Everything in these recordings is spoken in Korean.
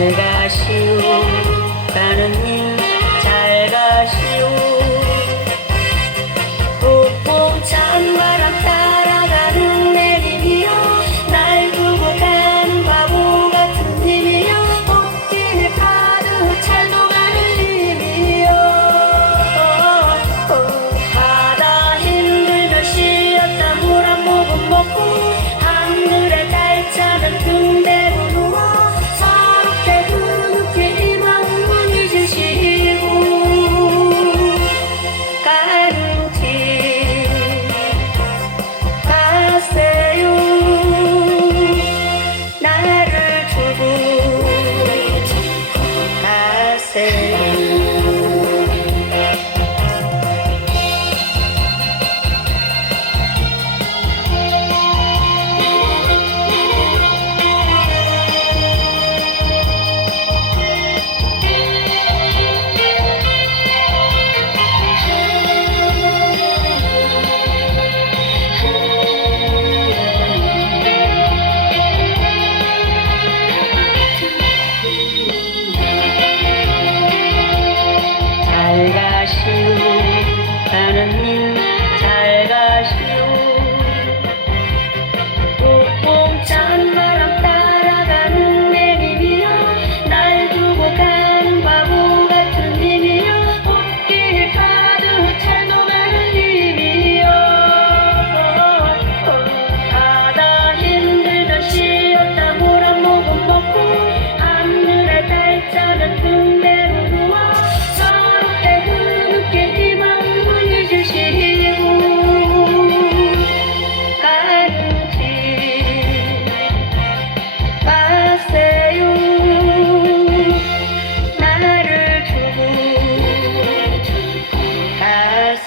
가시오. 가는 일 잘 가시오. 폭풍 찬바람 따라가는 내님이여. 날 두고 가는 바보 같은 님이여. 꽃길을 가득 찰도 가는 님이여. 바다 힘들면 쉬었다. 물 한 모금 먹고 하늘에 달자는 등대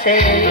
가